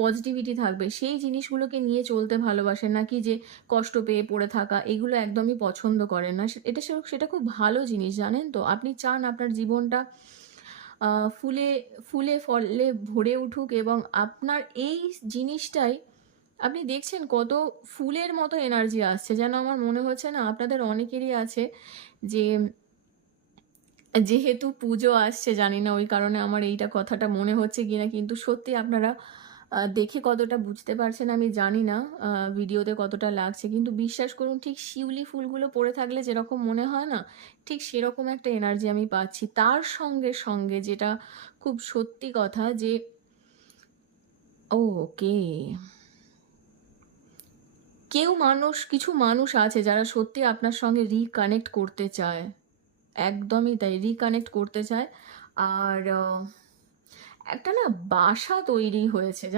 Positivity থাকবে সেই জিনিসগুলোকে নিয়ে চলতে ভালোবাসেন, নাকি যে কষ্ট পেয়ে পড়ে থাকা এগুলো একদমই পছন্দ করেন না। সেটা খুব ভালো জিনিস, জানেন তো? আপনি চান আপনার জীবনটা ফুলে ফুলে ফলে ভরে উঠুক, এবং আপনার এই জিনিসটাই আপনি দেখছেন কত ফুলের মতো এনার্জি আসছে। যেন আমার মনে হচ্ছে না আপনাদের অনেকেরই আছে যে, যেহেতু পুজো আসছে, জানি না ওই কারণে আমার এইটা কথাটা মনে হচ্ছে কিনা, কিন্তু সত্যি আপনারা দেখে কতটা বুঝতে পারছেন আমি জানি না, ভিডিওতে কতটা লাগছে, কিন্তু বিশ্বাস করুন ঠিক শিউলি ফুলগুলো পড়ে থাকলে যেরকম মনে হয় না, ঠিক সেরকম একটা এনার্জি আমি পাচ্ছি। তার সঙ্গে সঙ্গে যেটা খুব সত্যি কথা যে, ওকে, কিছু মানুষ আছে যারা সত্যি আপনার সঙ্গে রিকানেক্ট করতে চায়। একদমই তাই, রিকানেক্ট করতে চায়। আর একটা না বাসা তৈরি হয়েছে।